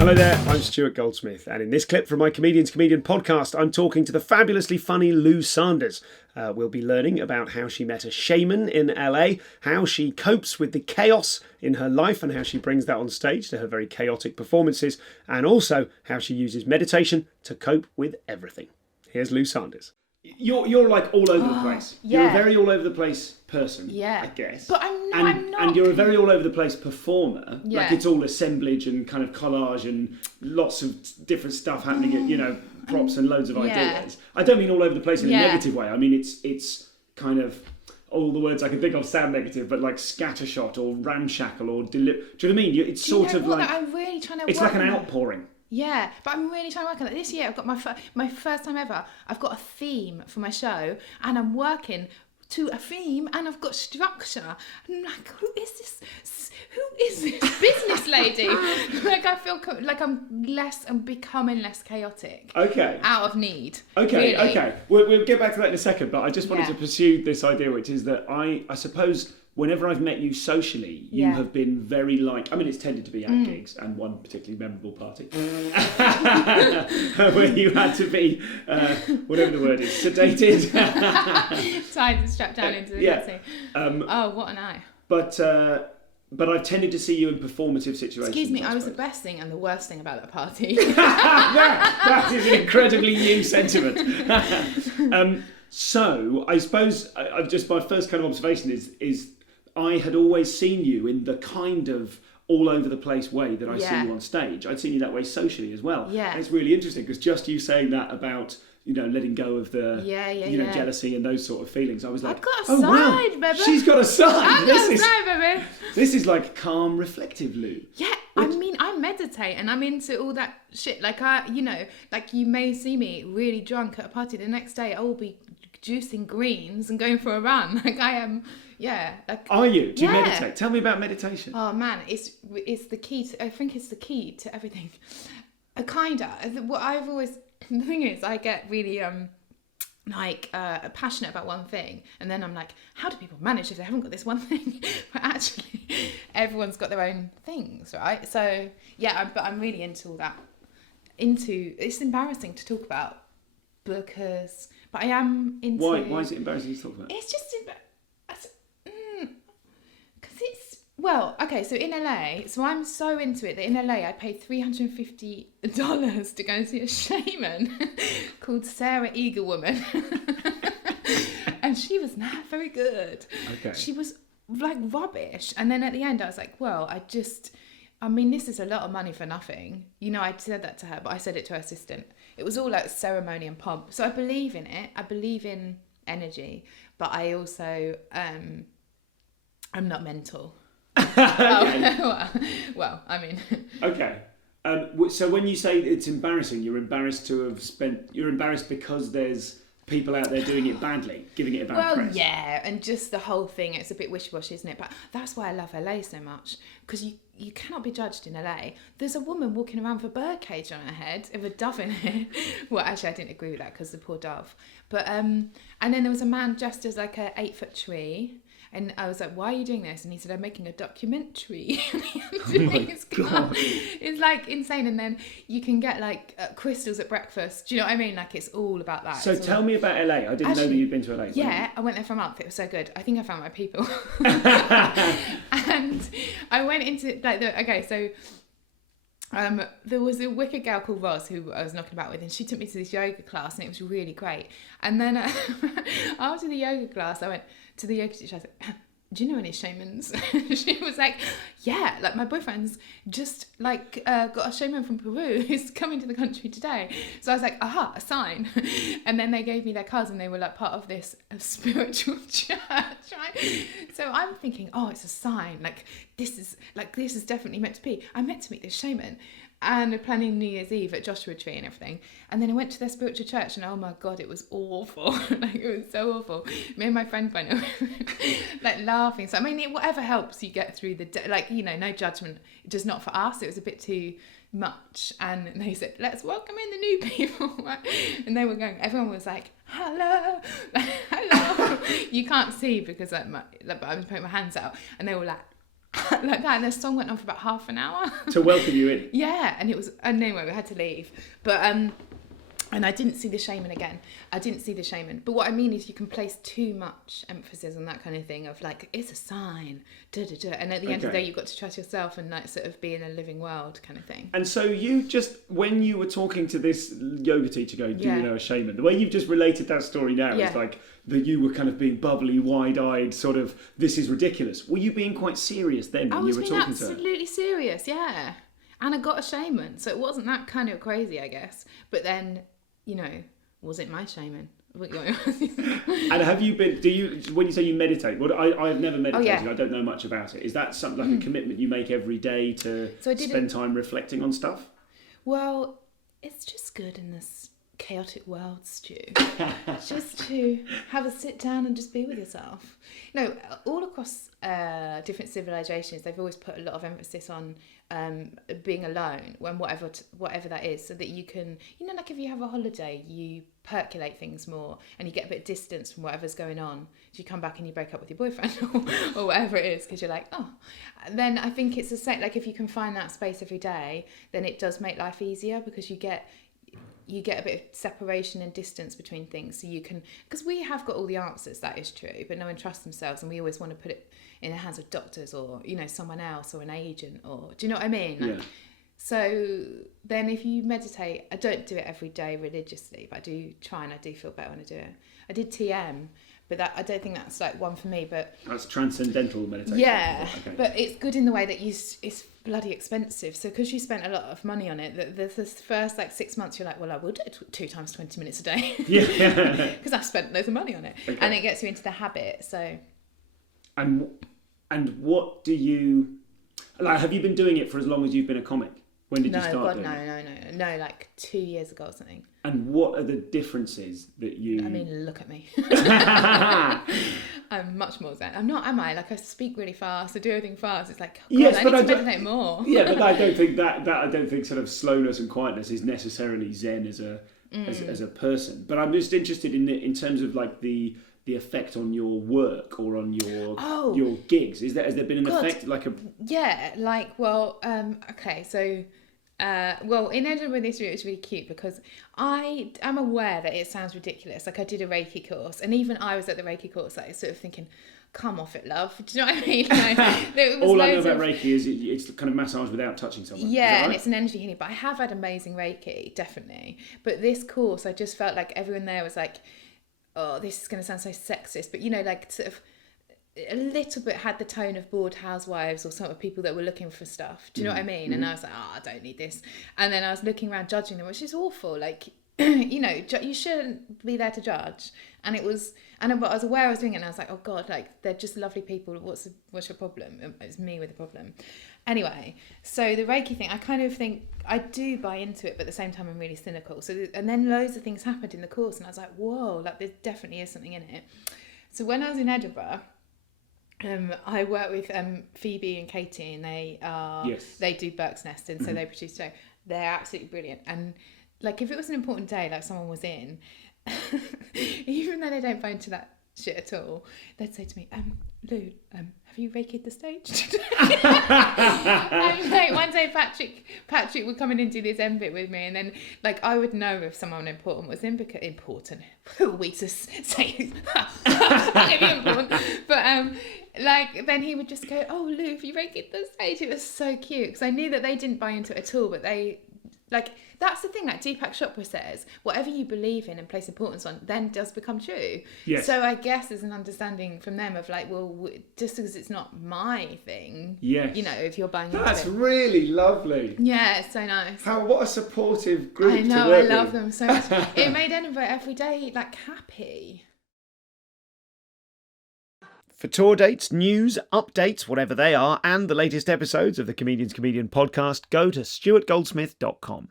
Hello there, I'm Stuart Goldsmith, and in this clip from my Comedian's Comedian podcast, I'm talking to the fabulously funny Lou Sanders. We'll be learning about how she met a shaman in LA, how she copes with the chaos in her life and how she brings that on stage to her very chaotic performances, and also how she uses meditation to cope with everything. Here's Lou Sanders. You're like all over the place. Yeah. You're a very all over the place person, yeah. I guess. But I'm not. And you're a very all over the place performer. Yeah. Like it's all assemblage and kind of collage and lots of different stuff happening at, props and loads of ideas. I don't mean all over the place in a negative way. I mean it's kind of all the words I can think of sound negative, but like scattershot or ramshackle or do you know what I mean? It's sort of like I'm really trying to. It's like an outpouring. Yeah, but I'm really trying to work on it. This year I've got my first time ever. I've got a theme for my show, and I'm working to a theme, and I've got structure. And I'm like, who is this? Who is this business lady? Like I feel like I'm becoming less chaotic. Okay. Out of need. Okay. Really. Okay. We'll get back to that in a second, but I just wanted to pursue this idea, which is that I suppose whenever I've met you socially, you have been very it's tended to be at gigs and one particularly memorable party where you had to be, whatever the word is, sedated. Tied and strapped down into the taxi. What an eye. But I've tended to see you in performative situations. Excuse me, I was the best thing and the worst thing about that party. that is an incredibly new sentiment. So I suppose just my first kind of observation is I had always seen you in the kind of all over the place way that I see you on stage. I'd seen you that way socially as well. Yeah. And it's really interesting because just you saying that about letting go of the jealousy and those sort of feelings, I was like, I've got a side, baby. She's got a side. I've got a side, baby. This is like calm, reflective Lou. Yeah, I mean, I meditate and I'm into all that shit. Like you may see me really drunk at a party. The next day I will be juicing greens and going for a run. Like I am. Yeah. Are you? Do you meditate? Tell me about meditation. Oh man, it's the key to. I think it's the key to everything. What I've always. The thing is, I get really passionate about one thing, and then I'm like, how do people manage if they haven't got this one thing? But actually, everyone's got their own things, right? So yeah, but I'm really into all that. It's embarrassing to talk about because, but I am into. Why is it embarrassing to talk about? It's just because it's. Well, okay, so in LA, I'm so into it that in LA I paid $350 to go and see a shaman called Sarah Eaglewoman. And she was not very good. Okay. She was like rubbish. And then at the end I was like, this is a lot of money for nothing. I said that to her, but I said it to her assistant. It was all like ceremony and pomp. So I believe in it. I believe in energy, but I also, I'm not mental. Well, I mean. Okay. So when you say it's embarrassing, you're embarrassed because there's people out there doing it badly, giving it a bad press. Well, yeah, and just the whole thing, it's a bit wishy-washy, isn't it? But that's why I love LA so much, because you cannot be judged in LA. There's a woman walking around with a birdcage on her head, with a dove in it. Well, actually, I didn't agree with that, because the poor dove. But, and then there was a man dressed as like a 8-foot tree. And I was like, why are you doing this? And he said, I'm making a documentary. God. It's like insane. And then you can get like crystals at breakfast. Do you know what I mean? Like it's all about that. So tell me about LA. I didn't know that you'd been to LA. Yeah, I went there for a month. It was so good. I think I found my people. And I went into there was a wicked girl called Roz who I was knocking about with, and she took me to this yoga class, and it was really great. And then after the yoga class, I went to the yoga teacher. I was like, do you know any shamans? She was like, yeah, like my boyfriend's just like got a shaman from Peru who's coming to the country today. So I was like, aha, a sign. And then they gave me their cards, and they were like part of this spiritual church, right? So I'm thinking, oh, it's a sign. Like this is definitely meant to be. I'm meant to meet this shaman. And we're planning New Year's Eve at Joshua Tree and everything. And then I went to their spiritual church, and oh my God, it was awful. Like, it was so awful. Me and my friend went like laughing. So, I mean, whatever helps you get through the day. Like, no judgment. Just not for us. It was a bit too much. And they said, let's welcome in the new people. And they were going, everyone was like, hello. Hello. You can't see because I was putting my hands out. And they were like, like that, and the song went on for about half an hour. To welcome you in. Yeah, and anyway, we had to leave. But and I didn't see the shaman again. But what I mean is you can place too much emphasis on that kind of thing of like, it's a sign, and at the end of the day, you've got to trust yourself and like sort of be in a living world kind of thing. And so you just, when you were talking to this yoga teacher going, do you know a shaman? The way you've just related that story now is like that you were kind of being bubbly, wide-eyed, sort of, this is ridiculous. Were you being quite serious then when you were talking to her? I was being absolutely serious, yeah. And I got a shaman, so it wasn't that kind of crazy, I guess. But then, you know, was it my shaman? And have you been, when you say you meditate, well, I have never meditated, I don't know much about it. Is that something like a commitment you make every day to spend time reflecting on stuff? Well, it's just good in this chaotic world, Stu. Just to have a sit down and just be with yourself. No, all across different civilizations, they've always put a lot of emphasis on being alone, when whatever that is, so that you can, you know, like if you have a holiday, you percolate things more and you get a bit of distance from whatever's going on. So you come back and you break up with your boyfriend or whatever it is, because you're like, oh. And then I think it's the same, like if you can find that space every day, then it does make life easier, because you get a bit of separation and distance between things, so you can, because we have got all the answers, that is true, but no one trusts themselves, and we always want to put it in the hands of doctors or, you know, someone else or an agent, or do you know what I mean? Like, so then if you meditate, I don't do it every day religiously, but I do try, and I do feel better when I do it. I did TM, but that, I don't think that's like one for me, but that's transcendental meditation. Yeah, okay. But it's good in the way that it's bloody expensive. So because you spent a lot of money on it, the first like 6 months you're like, well, I would do it 2 times 20 minutes a day. Yeah. Because I've spent loads of money on it, and it gets you into the habit. So. And what do you like? Have you been doing it for as long as you've been a comic? When did you start doing it? No, like 2 years ago or something. And what are the differences that you... I mean, look at me. I'm much more zen. I'm not, am I? Like, I speak really fast, I do everything fast. It's like, oh God, I need to meditate more. Yeah, but I don't think that I don't think sort of slowness and quietness is necessarily zen as a person. But I'm just interested in terms of like the effect on your work or on your gigs. Has there been an effect, like a... Yeah, like, well, okay, so... in Edinburgh this year it was really cute, because I am aware that it sounds ridiculous. Like, I did a Reiki course, and even I was at the Reiki course, like, sort of thinking, come off it, love. Do you know what I mean? Like, all I know about Reiki is it's kind of massage without touching someone. Yeah, right? And it's an energy healing. But I have had amazing Reiki, definitely. But this course, I just felt like everyone there was like, oh, this is going to sound so sexist, but, you know, like, sort of a little bit had the tone of bored housewives or sort of people that were looking for stuff. Do you know what I mean? Mm-hmm. And I was like, oh, I don't need this. And then I was looking around judging them, which is awful. Like, you know, you shouldn't be there to judge. And it was, but I was aware I was doing it, and I was like, oh God, like, they're just lovely people. What's your problem? It's me with a problem. Anyway, so the Reiki thing, I kind of think I do buy into it, but at the same time I'm really cynical. So, and then loads of things happened in the course, and I was like, whoa, like, there definitely is something in it. So when I was in Edinburgh, I work with Phoebe and Katie, and they do Burke's Nest, and so they produce a show. They're absolutely brilliant. And like, if it was an important day, like someone was in, even though they don't buy into that shit at all, they'd say to me, Lou, have you Reiki'd the stage? And like, one day Patrick would come in and do this bit with me, and then like I would know if someone important was in, because important. We just say important, but like then he would just go, oh Lou, have you Reiki'd the stage? It was so cute, because I knew that they didn't buy into it at all, but they like. That's the thing, like Deepak Chopra says, whatever you believe in and place importance on then does become true. Yes. So I guess there's an understanding from them of like, well, just because it's not my thing, yes, you know, if you're buying into it. That's really lovely. Yeah, it's so nice. What a supportive group. I know, to work I love with. them so much. It made Edinburgh every day like happy. For tour dates, news, updates, whatever they are, and the latest episodes of the Comedian's Comedian podcast, go to stuartgoldsmith.com.